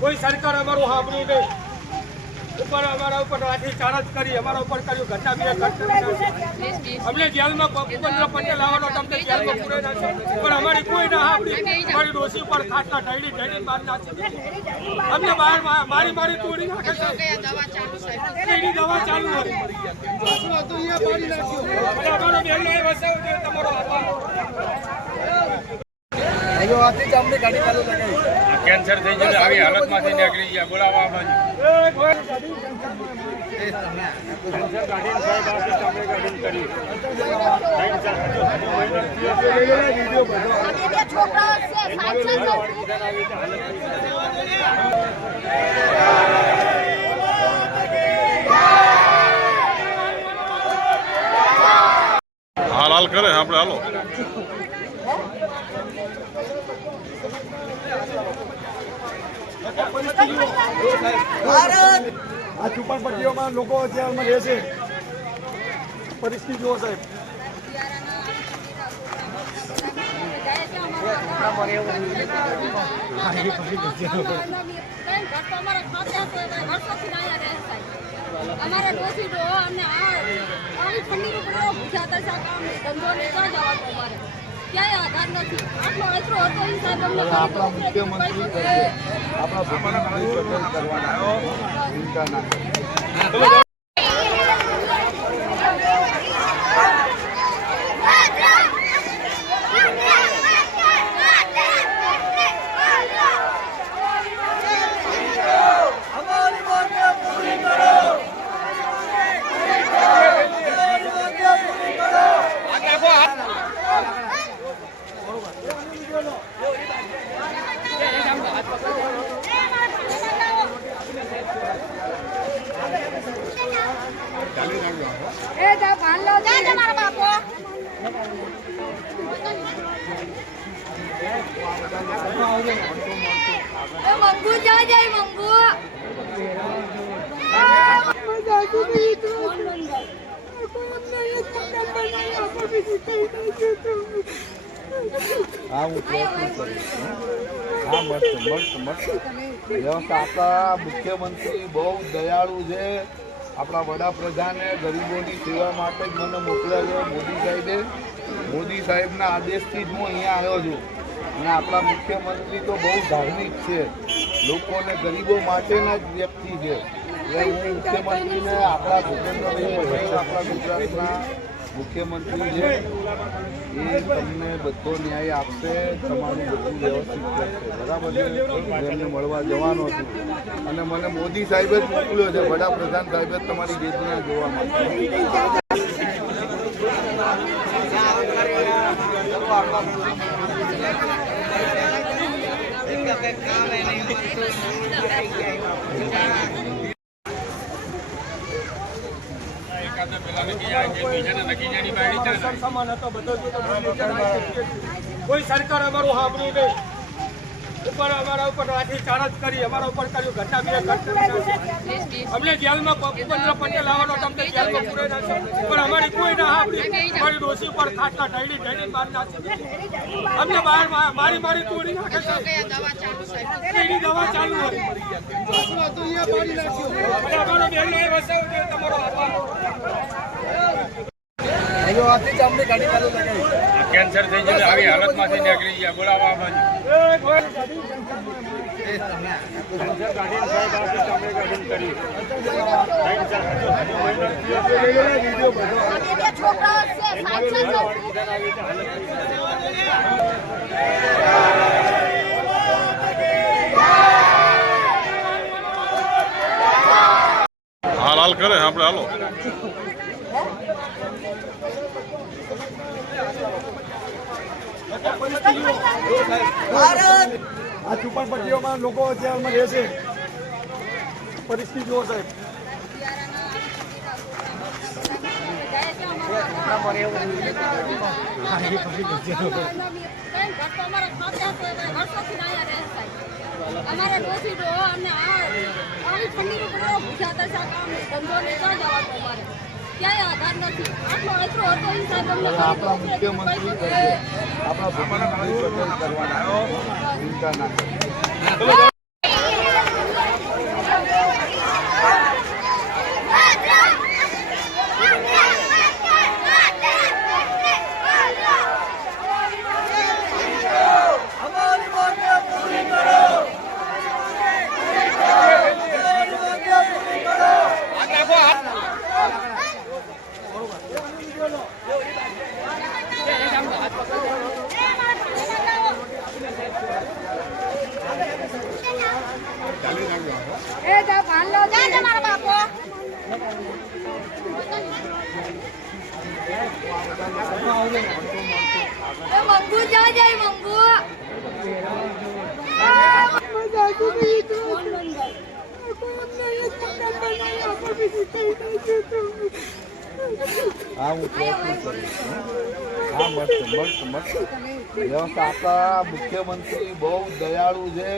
કોઈ સરકાર અમારું સાંભળ્યું નહીં. ઉપર અમારા ઉપર લાઠી ચાર્જ કરી, અમારા ઉપર કર્યું, ઘટના બે અમને જેલમાં ભૂપેન્દ્ર પટેલ આવવાનો તમને જેલમાં પૂરે નાખે, પણ અમારી કોઈ ના સાંભળી. અમારી ડોસી ઉપર ખાટલા ઢળી બહાર નાખે, અમને બહાર મારી તોડી નાખે છે. એની દવા ચાલુ હોય તો અહીંયા પાડી નાખ્યું. અમારો બહેનો એ વસાવ છે તમારો કેન્સર થઈ જાય આવી હાલતમાંથી નીકળી ગયા. બોલાવા હાલ કરે આપણે હાલો. આ ઝુંપડપટ્ટીઓમાં લોકો જેલમાં રહે છે. પરિસ્થિતિઓ સાહેબ અમારા ડોસી તો અમને આવી ઠંડી પૂછાતા છે. કામ ધંધો લેતા જવાનું અમારે ક્યાંય આધાર નથી. આટલો અચરો હતો એ સાહેબ અમને આપણા મુખ્યમંત્રી આપણા ભૂપેન્દ્રભાઈ પટેલ કરવાના ચિંતા ના કરે. મંગુ જા જાય મંગુ આપણા મુખ્યમંત્રી બહુ દયાળુ છે. આપણા વડાપ્રધાને ગરીબોની સેવા માટે જ મને મોકલ્યા છે મોદી સાહેબના આદેશથી જ હું અહીંયા આવ્યો છું. અને આપણા મુખ્યમંત્રી તો બહુ ધાર્મિક છે, લોકોને ગરીબો માટેના જ વ્યક્તિ છે. એટલે હું મુખ્યમંત્રીને આપણા ભૂપેન્દ્રભાઈ આપણા ગુજરાતના મુખ્યમંત્રી છે, એ તમને બધો ન્યાય આપશે, તમારું બધું વ્યવસ્થિત કરશે. બરાબર છે. એમને મળવા જવાનો છું અને મને મોદી સાહેબે જ મોકલ્યો છે, વડાપ્રધાન સાહેબે જ તમારી વેદના જોવા માટે. કોઈ સરકાર અમારું સાંભળ્યું નહીં. ઉપર અમારા ઉપર લાઠી ચાર્જ કરી, અમારા ઉપર કર્યું, ઘટના બે અમને જેલમાં ભૂપેન્દ્ર પટેલ આવવાનો તમને જેલમાં પૂરે નાખે, પણ અમારી કોઈ ના સાંભળી. અમારી ડોસી ઉપર ખાટલા ઢળી બહાર નાખે, અમને બહાર મારી તોડી નાખે છે. એની દવા ચાલુ હોય તો અહીંયા પાડી નાખ્યું. અમારો બહેનો એ વસાવ છે તમારો કેન્સર થઈ જાય આવી હાલતમાંથી નીકળી ગયા. બોલાવા હાલ કરે આપણે હાલો. આ ઝુંપડપટ્ટીઓમાં લોકો જેલમાં રહે છે. પરિસ્થિતિઓ સાહેબ અમારા ડોસી તો અમને આવી ઠંડી પૂછાતા છે. કામ ધંધો લેતા જવાનું અમારે ક્યાંય આધાર નથી. આટલો આશરો હતો એ સાહેબ અમને આપણા મુખ્યમંત્રી કરશે, આપણા ભૂપેન્દ્રભાઈ પટેલ કરવાના, ચિંતા ના કરો. એ જા ભાલો જા તમારા બાપો એ મંગુ જા જાય મંગુ હા હું વ્યવસ્થા આપણા મુખ્યમંત્રી બહુ દયાળુ છે.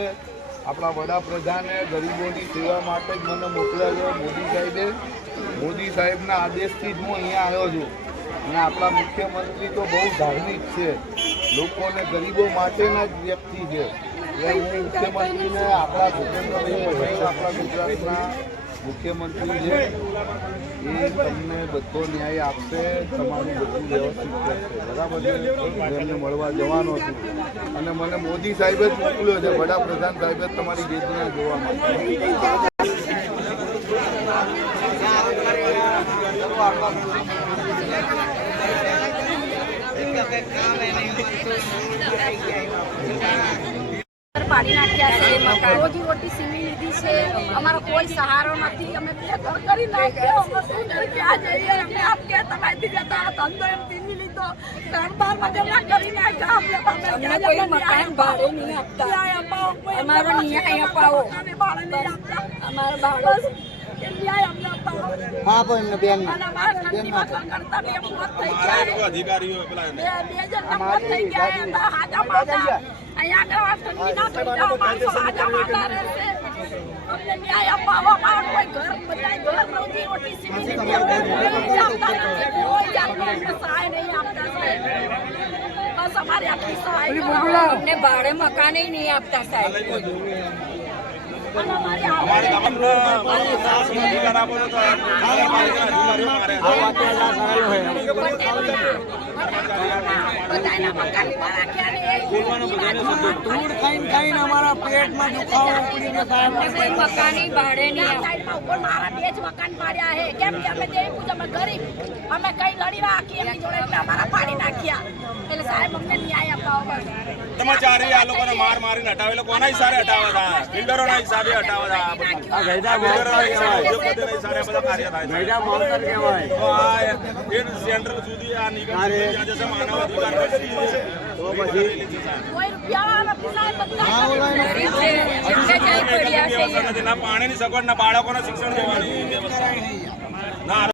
આપણા વડાપ્રધાને ગરીબોની સેવા માટે જ મને મોકલ્યા છે મોદી સાહેબે. મોદી સાહેબના આદેશથી જ હું અહીંયા આવ્યો છું. અને આપણા મુખ્યમંત્રી તો બહુ ધાર્મિક છે, લોકોને ગરીબો માટેના જ વ્યક્તિ છે. એટલે હું મુખ્યમંત્રીને આપણા ભૂપેન્દ્રભાઈ આપણા ગુજરાતના મુખ્યમંત્રી છે, એ તમને બધો ન્યાય આપશે, તમારું બધું વ્યવસ્થિત કરશે. બરાબર છે. એમને મળવા જવાનો છું અને મને મોદી સાહેબે જ મોકલ્યો છે, વડાપ્રધાન સાહેબે જ તમારી વેદના જોવા માટે. પાડી નાખ્યા છે, રોજી રોટી સીવી લીધી છે, અમારો કોઈ સહારો નથી. અમે ઘર કરી નાખ્યો, અમે શું કરી ક્યાં જઈએ? અમને આપ કે તમારી જતા ધંધો એમ સીવી લીધો, 3-12 મજૂરા કરી નાખ્યા. અમને કોઈ મકાન ભાડે નહીં આપતા, અમારો ન્યાય અપાવો. ભાડે નહીં આપતા, અમારો ભાડો ન્યાય અમને અપાવો. હા પણ એમને બેન અધિકારીઓ મોત થઈ ગયા. હાજા માતા અહીંયા ઠંડીના ઠંડા માણસો હાજા માતા રહેશે. અમને ન્યાય અપાવો. અમારું કોઈ ઘર બધા ઘર રોજી રોટી સીવી લીધી, અમને કોઈ આપતા નથી, કોઈ જાતનો અમને સહાય નહીં આપતા. બસ અમારી આટલી સહાય કરો. અમને ભાડે મકાને નહીં આપતા સાહેબ. અને અમારી અમારા પેટમાં દુખાવો ઉપડીને સાહેબ મકાન ભાડે નહીં. મારા 2 જ મકાન પાડ્યા છે. કેમ કે અમે દેવું અમે ગરીબ, અમે કઈ લડી રાખી એમની જોડે એટલે અમારા પાડી નાખ્યા. એટલે સાહેબ અમને ન્યાય અપાવો. તમે ચારે આ લોકોને માર મારીને હટાવેલો કોના હિસાબે હટાવવા હતા? બિલ્ડરોના હિસાબે હટાવવા હતા. બિલ્ડરોના હિસાબે ઉદ્યોગપતિના હિસાબે બધા કાર્ય થાય છે. તો આ એ સેન્ટ્રલ સુધી આ નિગમ જ્યાં જશે માનવ અધિકાર કોઈ રૂપિયા નથી સાહેબ, બધા ગરીબ છે. એટલે જઈ પડ્યા છે. નથી ના પાણીની સગવડ ના બાળકોને શિક્ષણ દેવાની વ્યવસ્થા ના.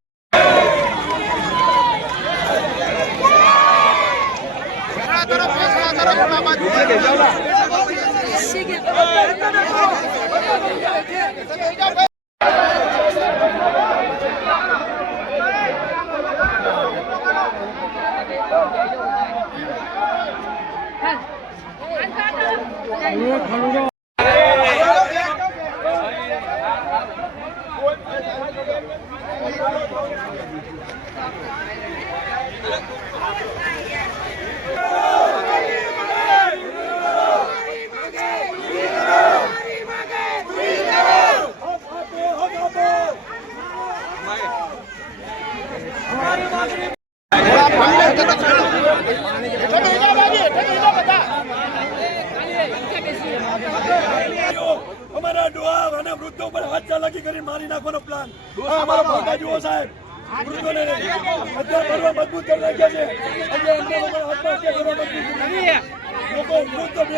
અમારા ડોહા અને વૃદ્ધો પર હાથ ચાલાકી કરી મારી નાખવાનો પ્લાન. અમારા મોટા જુઓ સાહેબ, વૃદ્ધોને અત્યારે મજબૂત કરી નાખ્યા છે. એટલે એમને લોકો આત્મહત્યા કરવા મજબૂત કરી. લોકો વૃદ્ધો બે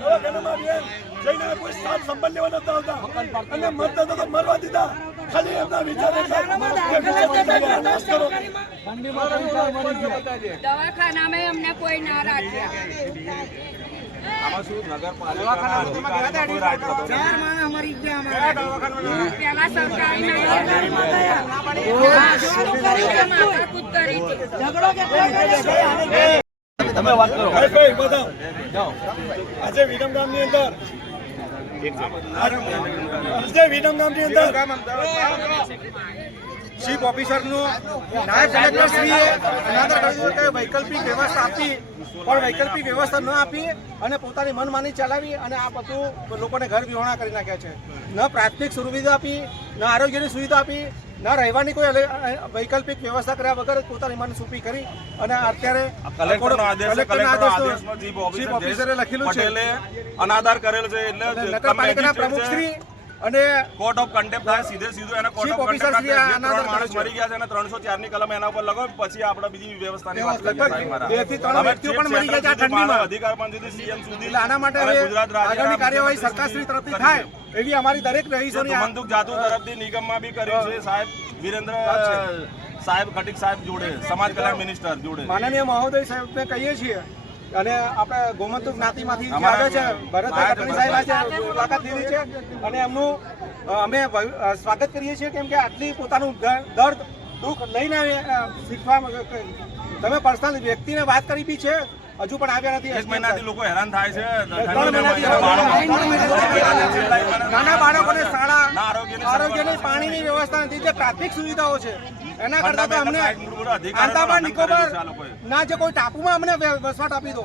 દવાખાનામાં જઈને કોઈ સાથ સંભાળ લેવા નતા આવતા અને મતદાતા તો મરવા દીધા. ખાલી એમના વિચારે દવાખાનામાં અમને કોઈ ના રાખ્યા. આમાં શું નગરપાલિકાના અધિકારીનો કોઈ રાઈટ થતો નથી. ચાર માણસ મરી ગયા અમારા. પેલા સરકારી ઝઘડો કેટલો તમે વાત કરો. આજે વિરમગામની અંદર ચીફ ઓફિસરનું નાયબ કલેક્ટર શ્રીએ અનાદર કર્યું કે વૈકલ્પિક વ્યવસ્થા આપી પણ વૈકલ્પિક વ્યવસ્થા ન આપી અને પોતાની મનમાની ચલાવી અને આ બધું લોકોને ઘર વિહોણા કરી નાખ્યા છે. ન પ્રાથમિક સુવિધા આપી, ન આરોગ્યની સુવિધા આપી, ન રહેવાની કોઈ વૈકલ્પિક વ્યવસ્થા કર્યા વગર પોતાની મન સુપી કરી અને અત્યારે કલેક્ટરનો આદેશ છે. કલેક્ટરના આદેશનો આદેશમાં ચીફ ઓફિસરે લખેલું છે. પટેલે અનાદાર કરેલ છે એટલે નગરપાલિકાના પ્રમુખ શ્રી અને કોર્ટ ઓફ કન્ટેમ્પ્ટ થાય સીધે એને court chief of officer contempt Shri ત્રણ અનાદર માણસ કરે છે. મરી ગયા છે અને 304 ની કલમ એના ઉપર લગાવો પછી આપણે બીજી વ્યવસ્થાની વાત કરીએ. લગભગ સાહેબ મારા. 2 થી 3 વ્યક્તિઓ પણ મરી ગયા છે આ ઠંડીમાં. માનવ અધિકાર પંચ સુધી સીએમ સુધી એટલે આના માટે અને હવે ગુજરાત રાજ્યના આગળની કાર્યવાહી સરકારશ્રી તરફથી થાય એવી અમારી દરેક રહીશોની મનસુખ જાદવ તરફથી નિગમમાં બી કર્યું છે સાહેબ. વિરેન્દ્ર સાહેબ ખટીક સાહેબ જોડે, સમાજ કલ્યાણ મિનિસ્ટર જોડે. માનનીય મહોદય સાહેબને કહીએ છીએ અને આપણે ગોમંતક જ્ઞાતિમાંથી જે આવે છે ભરતભાઈ પટણી સાહેબ આજે મુલાકાત લીધી છે અને એમનું અમે સ્વાગત કરીએ છીએ કેમ કે આટલી પોતાનું દર્દ દુઃખ લઈને શીખવા તમે પર્સનલ વ્યક્તિને વાત કરી બી છે, હજુ પણ આવ્યા નથી. 1 મહિનાથી લોકો હેરાન થાય છે. 3 મહિનાથી નાના બાળકોને શાળા, ના આરોગ્યની આરોગ્યની પાણીની વ્યવસ્થા નથી, જે પ્રાથમિક સુવિધાઓ છે એના કરતા તો અમને અધિકારીઓનું આંદામાન હનન કરેલું નિકોબાર છે આ લોકોએ. ના જે કોઈ ટાપુમાં અમને વસવાટ આપી દો,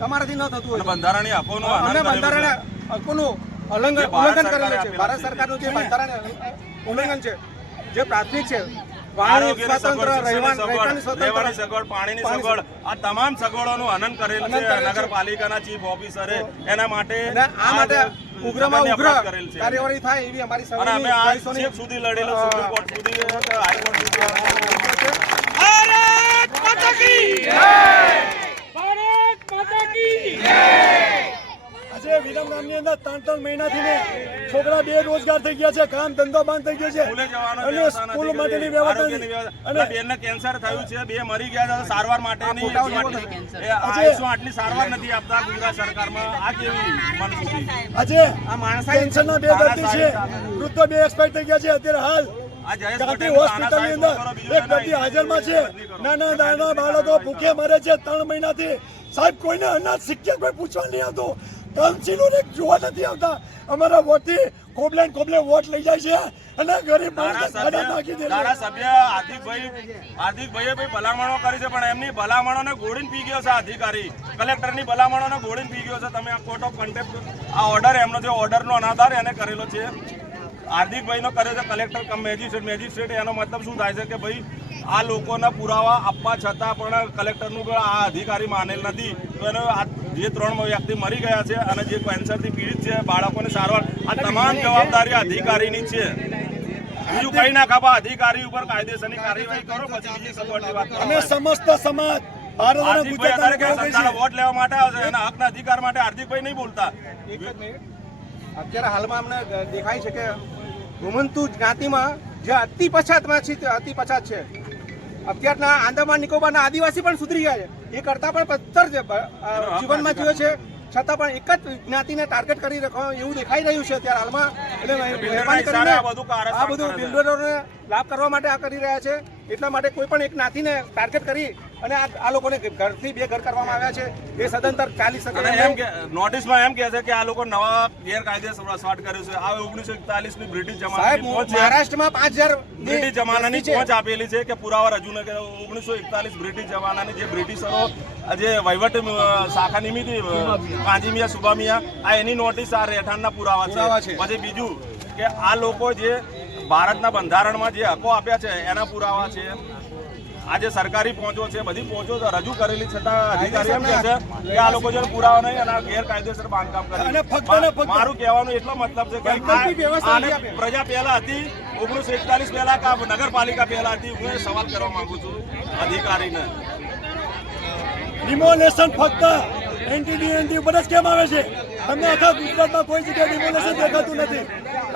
તમારાથી ન થતું હોય તો. બંધારણીય હકોનું હનન અમે કરેલું છે. બંધારણ હકોનું ઉલ્લંઘન કરેલું છે. ભારત સરકારનું જે બંધારણ ઉલ્લંઘન છે, જે પ્રાથમિક છે, વાણી સ્વતંત્ર, રહેવાની રહેવાની સ્વતંત્ર, સગવડ, પાણીની સગવડ, આ તમામ સગવડોનું હનન કરેલ છે નગરપાલિકાના ચીફ ઓફિસરે. એના માટે અને આ માટે ઉગ્રમાં ઉગ્ર અપરાધ કરેલ છે. કાર્યવાહી થાય એવી અમારી અને અમે આ સૌની છેક સુધી લડેલો, સુપ્રીમ કોર્ટ સુધી, હાઈકોર્ટ સુધી. આજે વિરમગામની અંદર 3 મહિનાથી ને છોકરા બેરોજગાર થઈ ગયા છે, કામ ધંધો બંધ થઈ ગયો છે સ્કૂલે જવાનો અને વ્યવસ્થા સ્કૂલ નથી, માટેની વ્યવસ્થા આરોગ્યની નથી. વ્યવસ્થા. અને બેનને કેન્સર થયું છે, 2 મરી ગયા છે, સારવાર માટેની 108 ની સારવાર નથી આપતા ગુજરાત સરકારમાં. આ કેવી મનસુખી? આજે આ માણસાઈ કેન્સરના 2 દર્દી છે, વૃદ્ધો 2 એક્સપાયર થઈ ગયા છે. અત્યારે હાલ આ જયેશ ગાંધી પટેલનું હોસ્પિટલની અંદર એક દર્દી હાજરમાં છે. નાના બાળકો ભૂખે મરે છે 3 મહિનાથી. સાહેબ કોઈને અનાજ શીખ્યા કોઈ પૂછવા નહીં આવતું, કાઉન્સિલરે જોવા નથી આવતા. અમારા વોટથી કોબલે વોટ લઈ જાય છે અને ગરીબ માણસને ખાડા નાખી દે છે. ધારાસભ્ય હાર્દિકભાઈએ ભલામણો કરી છે પણ એમની ભલામણોને ગોળીને પી ગયો છે અધિકારી. કલેક્ટરની ભલામણોને ગોળીને પી ગયો છે. તમે આ કોર્ટ ઓફ કન્ટેમ્પ્ટ આ ઓર્ડર એમનો જે ઓર્ડરનો અનાદાર એને કરેલો છે, હાર્દિકભાઈનો કર્યો છે કલેક્ટર કમ મેજિસ્ટ્રેટ. એનો મતલબ શું થાય છે કે ભાઈ આ લોકોના પુરાવા આપવા છતાં પણ કલેક્ટરનું આ અધિકારી માનેલ નથી. તો એનો જે 3 વ્યક્તિ મરી ગયા છે અને જે કેન્સરથી પીડિત છે, બાળકોને સારવાર, આ તમામ જવાબદારી અધિકારીની છે. બીજું કઈ ના ખાવા, અધિકારી ઉપર કાયદેસરની કાર્યવાહી કરો, પછી બીજી સગવડની વાત કરો. અમે સમસ્ત સમાજ ભારત અને હાર્દિકભાઈ અત્યારે ગુજરાતના લોકો સત્તાના છે. વોટ લેવા માટે આવશે, એના હકના અધિકાર માટે હાર્દિકભાઈ નહીં બોલતા. એક જ મિનિટ. અત્યારે હાલમાં અમને દેખાય છે કે ઘુમંતુ જ્ઞાતિમાં જે અતિ પછાતમાં છે તે અતિ પછાત છે. અત્યારના આંદામાન નિકોબારના આદિવાસી પણ સુધરી ગયા છે, એ કરતા પણ પથ્થર છે જીવનમાં જીવે છે, છતાં પણ એક જ જ્ઞાતિને ટાર્ગેટ કરી રાખો એવું દેખાઈ રહ્યું છે અત્યારે હાલમાં. એટલે મહેરબાની કરીને આ બધું બિલ્ડરોને લાભ કરવા માટે આ કરી રહ્યા છે. એટલા માટે કોઈ પણ એક જ્ઞાતિને ટાર્ગેટ કરી અને આ લોકોને ઘરથી બેઘર કરવામાં આવ્યા છે, એ સદંતર ચાલી શકે અને એમ કે નોટિસમાં એમ કહે છે કે આ લોકો નવા ગેરકાયદેસર વસવાટ કર્યો છે. આ 1941 ની બ્રિટિશ સાહેબ જમાનાની મહારાષ્ટ્રમાં 5000 બ્રિટિશ જમાનાની પહોંચ આપેલી છે કે પુરાવા રજૂ ન કરે. 1941 બ્રિટિશ જમાનાની જે બ્રિટિશરો જે વહીવટ શાખા નિમિત્તે કાંજીમિયા સુબામિયા, આ એની નોટિસ, આ રહેઠાણના પુરાવા છે. પછી બીજું કે આ લોકો જે ભારતના બંધારણમાં જે હકો આપ્યા છે એના પુરાવા છે. આ જે સરકારી પહોંચો છે, બધી પહોંચો રજૂ કરેલી છતાં અધિકારી એમ કહે છે કે આ લોકો જો પુરાવા નહીં અને ગેરકાયદેસર બાંધકામ કરે. મારું કહેવાનું એટલો મતલબ છે કે આને પ્રજા પહેલા હતી 1941 પહેલા કે નગરપાલિકા પહેલા હતી. હું એ સવાલ કરવા માંગુ છું અધિકારીને. ડિમોલેશન ફક્ત એનટીડીએનટી ઉપર જ કેમ આવે છે? તમને આખા ગુજરાતમાં કોઈ જગ્યાએ ડિમોલેશન દેખાતું નથી.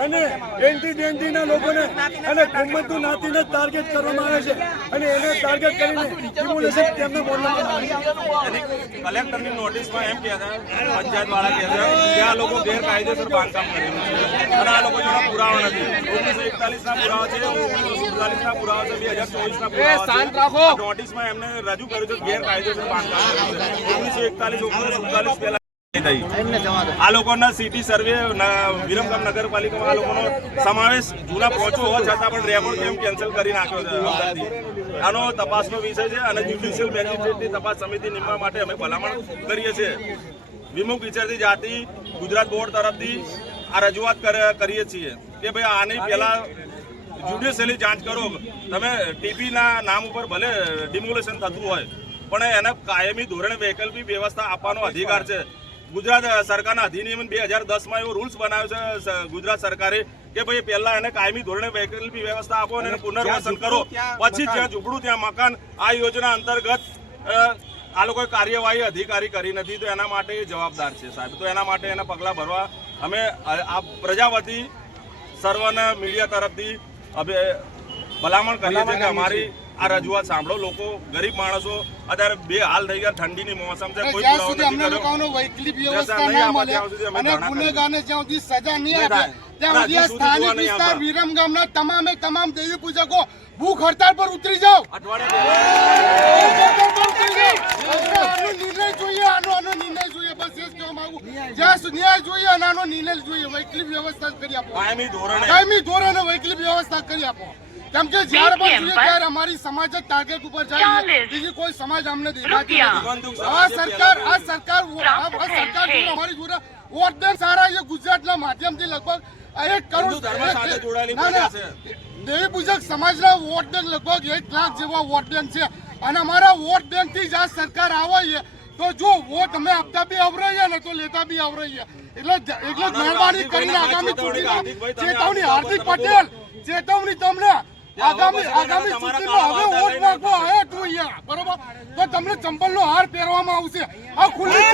અને એન્ટી ડેન્ટીના લોકોને અને કુંમતુ નાતીને ટાર્ગેટ કરવામાં આવે છે અને એને ટાર્ગેટ કરીને ડિમોલેશન તેમને મોડવામાં આવે છે. કલેક્ટરની નોટિસમાં એમ કહેતા પંચાયત વાળા કહેતા કે આ લોકો ગેરકાયદેસર બાંધકામ કરેલું છે અને આ લોકો જોડે પુરાવા નથી. 1941 ના પુરાવા છે, 1947 ના પુરાવા છે, 2024 ના પુરાવા છે. નોટિસમાં એમને રજૂ કર્યું છે ગેરકાયદેસર બાંધકામ કરેલું છે. 1941 1947 પહેલા આ લોકોના સિટી સર્વે વિરમગામ નગરપાલિકામાં આ લોકોનો સમાવેશ જૂના પહોંચો હોવા છતાં પણ રેકોર્ડ કેમ કેન્સલ કરી નાખ્યો છે અંદરથી. આનો તપાસનો વિષય છે અને જ્યુડિશિયલ મેજિસ્ટ્રેટની તપાસ સમિતિ નિમવા માટે અમે ભલામણ કરીએ છીએ. વિમુખ વિચારતી જાતિ ગુજરાત બોર્ડ તરફથી આ રજૂઆત કરીએ છીએ કે ભાઈ આની પહેલા જ્યુડિશિયલી જાંચ કરો. તમે ટીપીના નામ ઉપર ભલે ડિમોલેશન થતું હોય પણ એને કાયમી ધોરણે વૈકલ્પિક વ્યવસ્થા આપવાનો અધિકાર છે. ગુજરાત સરકારના અધિનિયમ 2010માં એવો રૂલ્સ બનાવ્યો છે ગુજરાત સરકારે કે ભાઈ પહેલા એને કાયમી ધોરણે વૈકલ્પિક વ્યવસ્થા આપો અને પુનર્વસન કરો, પછી જ્યાં ઝૂંપડું ત્યાં મકાન. આ યોજના અંતર્ગત આ લોકોએ કાર્યવાહી અધિકારી કરી નથી, તો એના માટે જવાબદાર છે સાહેબ. તો એના માટે એના પગલાં ભરવા અમે આ પ્રજા વતી સર્વના મીડિયા તરફથી ભલામણ કરીએ છીએ કે અમારી આ રજૂઆત સાંભળો. લોકો ગરીબ માણસો અત્યારે બે હાલ થઈ ગયા, ઠંડીની મોસમ છે, કોઈ જ્યાં સુધી અમને લોકોનો વૈકલ્પિક વ્યવસ્થા ના મળે અને ગુનેગારને જ્યાં સુધી સજા નહીં આપે ત્યાં સુધી આ સ્થાનિક વિસ્તાર વિરમગામના તમામ દેવી પૂજકો ભૂખ હડતાળ પર ઉતરી જાઓ. નિર્ણય જોઈએ, આનો નિર્ણય જોઈએ. બસ એ જ કહેવા માંગુ. જ્યાં સુધી ન્યાય જોઈએ અને આનો નિર્ણય જોઈએ. વૈકલ્પિક વ્યવસ્થા કરી આપો, કાયમી ધોરણે વૈકલ્પિક વ્યવસ્થા કરી આપો. કેમ કે જ્યારે પણ જોઈએ ત્યારે અમારી સમાજ જ ટાર્ગેટ ઉપર જાય, બીજી કોઈ સમાજ અમને દેખાતી નથી. આ સરકાર અમારી જોડે વોટ બેંક સારા એ ગુજરાતના માધ્યમથી લગભગ 1 કરોડ દેવી પૂજક સમાજના વોટ બેંક લગભગ 1 લાખ જેવા વોટ બેંક છે અને અમારા વોટ બેંક થી જ આ સરકાર આવે તો જો વોટ અમે આપતા બી આવરાઈએ ને તો લેતા બી આવરાઈએ. એટલે મહેરબાની કરીને આગામી ચૂંટણીમાં ચેતવણી હાર્દિક પટેલ ચેતવણી તમને આગામી ચૂંટણીમાં હવે વોટ માંગવો આવે તું અહીંયા બરોબર તો તમને ચંપલનો હાર પહેરવામાં આવશે. આ ખુલ્લી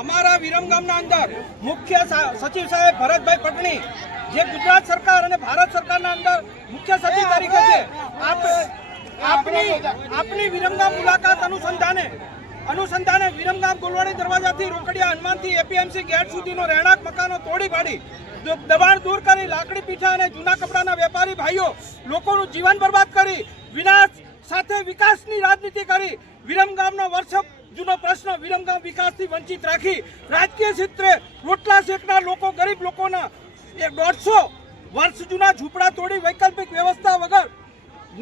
અમારા વિરમગામના અંદર મુખ્ય સચિવ સાહેબ ભરતભાઈ પટણી જે ગુજરાત સરકાર અને ભારત સરકારના અંદર મુખ્ય સચિવ તરીકે છે, આપની વિરમગામ મુલાકાત અનુસંધાને વિરમગામ ગોલવાડી દરવાજાથી રોકડિયા હનુમાનથી એપીએમસી ગેટ સુધીનો રહેણાંક મકાનો તોડી પાડી દબાણ દૂર કરી લાકડી પીઠા અને જૂના કપડાના વેપારી ભાઈઓ લોકોનું જીવન બરબાદ કરી વિનાશ સાથે વિકાસની રાજનીતિ કરી વિરમગામનો વર્ષો જૂનો પ્રશ્ન વિરમગામ વિકાસથી વંચિત રાખી રાજકીય ક્ષેત્રે રોટલા શેકનાર લોકો ગરીબ લોકોના 150 વર્ષ જૂના ઝૂંપડા તોડી વૈકલ્પિક વ્યવસ્થા વગર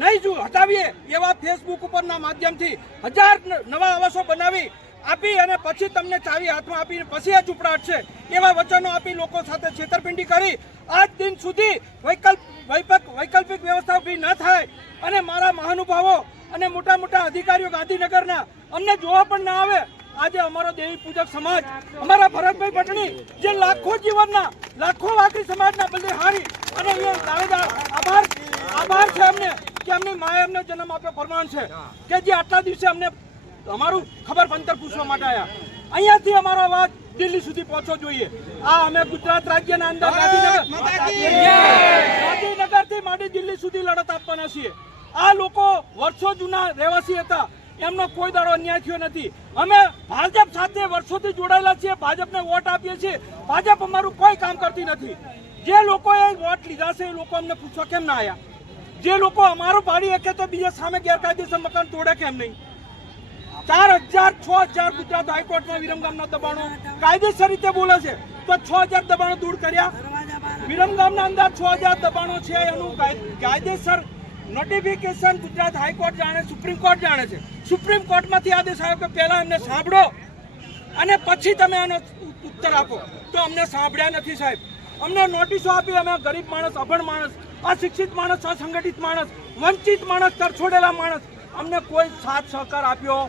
નહીં હટાવીએ એવા ફેસબુક ઉપરના માધ્યમથી 1000 નવા આવાસો બનાવી આપી અને પછી તમને ચાવી હાથમાં આપીને પછી આ ઝૂંપડા હટશે એવા વચનો આપી લોકો સાથે છેતરપિંડી કરી આજ દિન સુધી વૈકલ્પિક વ્યવસ્થા ઊભી ન થાય અને મારા મહાનુભાવો અને મોટા મોટા અધિકારીઓ ગાંધીનગરના અમને જોવા પણ ના આવે. આજે અમારો દેવી પૂજક સમાજ અમારા ભરતભાઈ પટણી જે લાખો જીવનના લાખો વાકરી સમાજના બલિહારી અને એ દાવેદાર આભાર છે અમને કે અમની માએ અમને જન્મ આપ્યો પ્રમાણ છે કે જે આટલા દિવસે અમને અમારું ખબર પંતર પૂછવા માટે આવ્યા. અહીંયાથી અમારો અવાજ દિલ્હી સુધી પહોંચવો જોઈએ. આ અમે ગુજરાત રાજ્યના અંદર ગાંધીનગરથી માંડી દિલ્હી સુધી લડત આપવાના છીએ. આ લોકો વર્ષો જૂના રહેવાસી હતા, એમનો કોઈ દાડો અન્યાય થયો નથી. અમે ભાજપ સાથે વર્ષોથી જોડાયેલા છીએ, ભાજપને વોટ આપીએ છીએ. ભાજપ અમારું કોઈ કામ કરતી નથી. જે લોકોએ વોટ લીધા છે એ લોકો અમને પૂછવા કેમ ના આવ્યા? જે લોકો અમારું પાડી શકે તો બીજા સામે ગેરકાયદેસર મકાન તોડે કેમ નહીં? 4000 6000 ગુજરાત હાઈકોર્ટમાં વિરમગામના દબાણો કાયદેસર રીતે બોલે છે તો 6000 દબાણો દૂર કર્યા. વિરમગામના અંદર 6000 દબાણો છે એનું કાયદેસર નોટિફિકેશન ગુજરાત હાઈકોર્ટ જાણે, સુપ્રીમ કોર્ટ જાણે છે. સુપ્રીમ કોર્ટમાંથી આદેશ આવ્યો કે પહેલા અમને સાંભળો અને પછી તમે આનો ઉત્તર આપો. તો અમને સાંભળ્યા નથી સાહેબ. અમને નોટિસો આપી. અમે ગરીબ માણસ, અભણ માણસ, અશિક્ષિત માણસ, અસંગઠિત માણસ, વંચિત માણસ, તરછોડેલા માણસ, અમને કોઈ સાથ સહકાર આપ્યો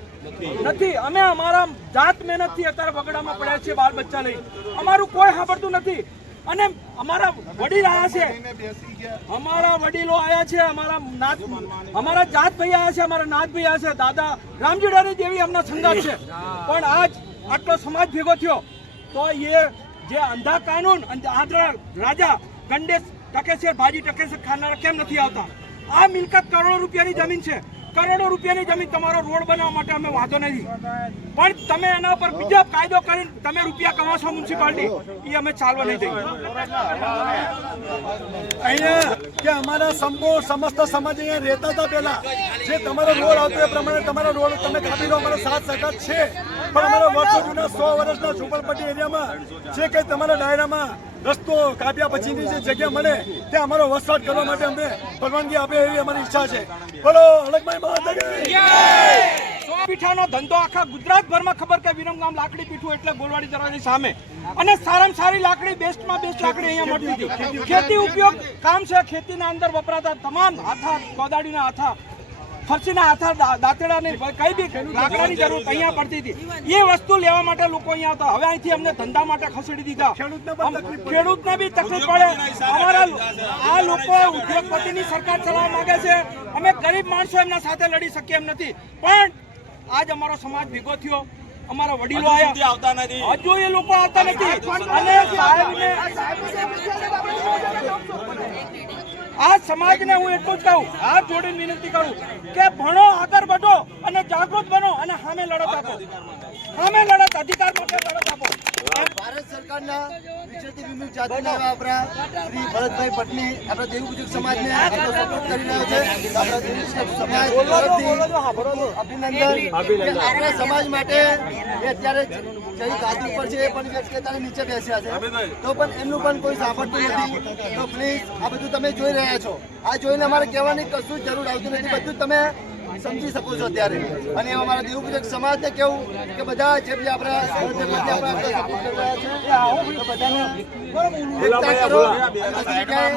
નથી. અમે અમારા જાત મહેનતથી અત્યારે વગડામાં પડ્યા છીએ બાળ બચ્ચા લઈ. અમારું કોઈ સાંભળતું નથી. અને અમારા વડીલ આવ્યા છે, અમારા વડીલો આવ્યા છે, અમારા જાત ભાઈ આવ્યા છે, અમારા નાથ ભાઈ આવ્યા છે, દાદા રામજી ડેરી જેવી અમને સંગાત છે. પણ આજ આટલો સમાજ ભેગો થયો તો એ જે અંધા કાનૂન આંધ્ર રાજા ગંડેશ ટકેશર ભાજી ટકેશર ખાનારા કેમ નથી આવતા? આ મિલકત કરોડો રૂપિયાની જમીન છે, કરોડો રૂપિયાની જમીન તમારો રોડ બનાવવા માટે અમે વાંધો નથી, પણ તમે એના ઉપર બીજા કાયદો કરીને તમે રૂપિયા કમાશો મ્યુનિસિપાલિટી, એ અમે ચાલવા નહીં દઈએ. અહીંયા કે અમારા સમસ્ત સમાજ અહીંયા રહેતા હતા પહેલા, જે તમારો રોડ આવતો એ પ્રમાણે તમારો રોડ તમે કાપી લો, અમારો સાથ સહકાર છે, પણ અમારા વર્ષો જૂના 100 વર્ષના ઝુંપડપટ્ટી એરિયામાં જે કંઈ તમારા દાયરામાં રસ્તો કાપ્યા પછીની જે જગ્યા મળે ત્યાં અમારો વસવાટ કરવા માટે અમને પરવાનગી આપે એવી અમારી ઈચ્છા છે. બોલો અલગભાઈ મહાદેવ. પીઠાનો ધંધો આખા ગુજરાતભરમાં ખબર કે વિરમગામ લાકડી પીઠું એટલે ગોલવાડી દરવાજાની સામે, અને સારામાં સારી લાકડી બેસ્ટમાં બેસ્ટ લાકડી અહીંયા મળતી હતી. ખેતી ઉપયોગ કામ છે, ખેતીના અંદર વપરાતા તમામ હાથા, કોદાળીના હાથા, ફરસીના હાથા, દાંતેડાની કઈ બી લાકડાની જરૂર અહીંયા પડતી હતી. એ વસ્તુ લેવા માટે લોકો અહીંયા આવતા. હવે અહીંથી અમને ધંધા માટે ખસેડી દીધા. ખેડૂતને બી તકલીફ પડે. અમારા આ લોકો ઉદ્યોગપતિની સરકાર ચલાવવા માંગે છે, અમે ગરીબ માણસો એમના સાથે લડી શકીએ એમ નથી, પણ આજ અમારો સમાજ ભેગો થયો, અમારા વડીલો આવ્યા, આવતા નથી. હજુ એ લોકો આવતા નથી. અને સાહેબને આ સમાજને હું એટલું જ કહું, હાથ જોડીને વિનંતી કરું કે ભણો, આગળ વધો અને જાગૃત બનો અને સામે લડત આપો, સામે લડત, અધિકાર માટે લડત આપો. ભારત સરકારના વિચરતી વિમુખ જાતિના આપણા શ્રી ભરતભાઈ પટની આપણા દેવપૂજક સમાજને એટલો સપોર્ટ કરી રહ્યો છે. આપણા દેવપૂજક સમાજ તરફથી અભિનંદન કે આપણા સમાજ માટે એ અત્યારે જઈ ગાદી ઉપર છે એ પણ વ્યક્તિતાની નીચે બેસ્યા છે, તો પણ એમનું પણ કોઈ સાંભળતું નથી. તો પ્લીઝ આ બધું તમે જોઈ રહ્યા છો, આ જોઈને અમારે કહેવાની કશું જરૂર આવતી નથી, બધું તમે સમજી શકો છો અત્યારે. અને અમારા દેવપૂજક સમાજને કેવું કે બધા જે બી આપણા સપોર્ટ કરી રહ્યા છે તો બધાને એકતા કરો અને બધી જગ્યાએ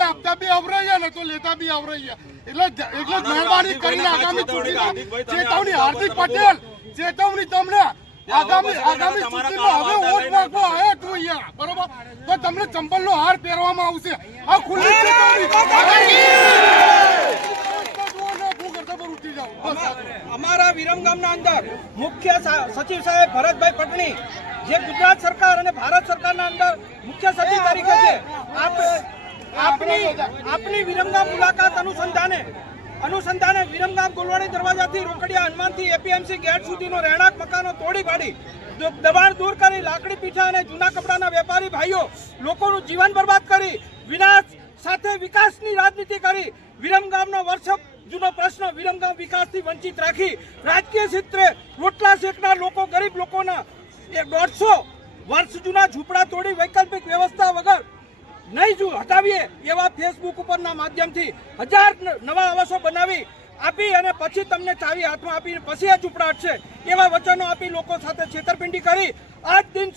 આપતા બી આવરાયા ને તો લેતા બી આવરાયા. એટલે મહેરબાની કરીને આગામી ચૂંટણીમાં ચેતવણી, હાર્દિક પટેલ ચેતવણી તમને આગામી ચૂંટણીમાં હવે વોટ માંગવા આવ્યા તું અહીંયા, બરોબર, તો તમને ચંપલનો હાર પહેરવામાં આવશે. આ ખુલ્લી અમારા વિરમગામના અંદર મુખ્ય સચિવ સાહેબ ભરતભાઈ પટણી, જે ગુજરાત સરકાર અને ભારત સરકારના અંદર મુખ્ય સચિવ તરીકે છે, આપની વિરમગામ મુલાકાત અનુસંધાને વિરમગામ ગોલવાડી દરવાજાથી રોકડિયા હનુમાનથી એપીએમસી ગેટ સુધીનો રહેણાંક મકાનો તોડી પાડી, દબાણ દૂર કરી, લાકડી પીઠા અને જૂના કપડાના વેપારી ભાઈઓ લોકોનું જીવન બરબાદ કરી, વિનાશ સાથે વિકાસની રાજનીતિ કરી, વિરમગામનો વર્ષો જૂનો પ્રશ્ન વિરમગામ વિકાસથી વંચિત રાખી, રાજકીય ક્ષેત્રે રોટલા શેકનાર લોકો, ગરીબ લોકોના 150 વર્ષ જૂના ઝૂંપડા તોડી વૈકલ્પિક વ્યવસ્થા વગર નહીં હટાવીએ એવા ફેસબુક ઉપરના માધ્યમથી 1000 નવા આવાસો બનાવી આપી અને પછી તમને ચાવી હાથમાં આપીને પછી આ ઝૂંપડા હટશે એવા વચનો આપી લોકો સાથે છેતરપિંડી કરી આજ દિન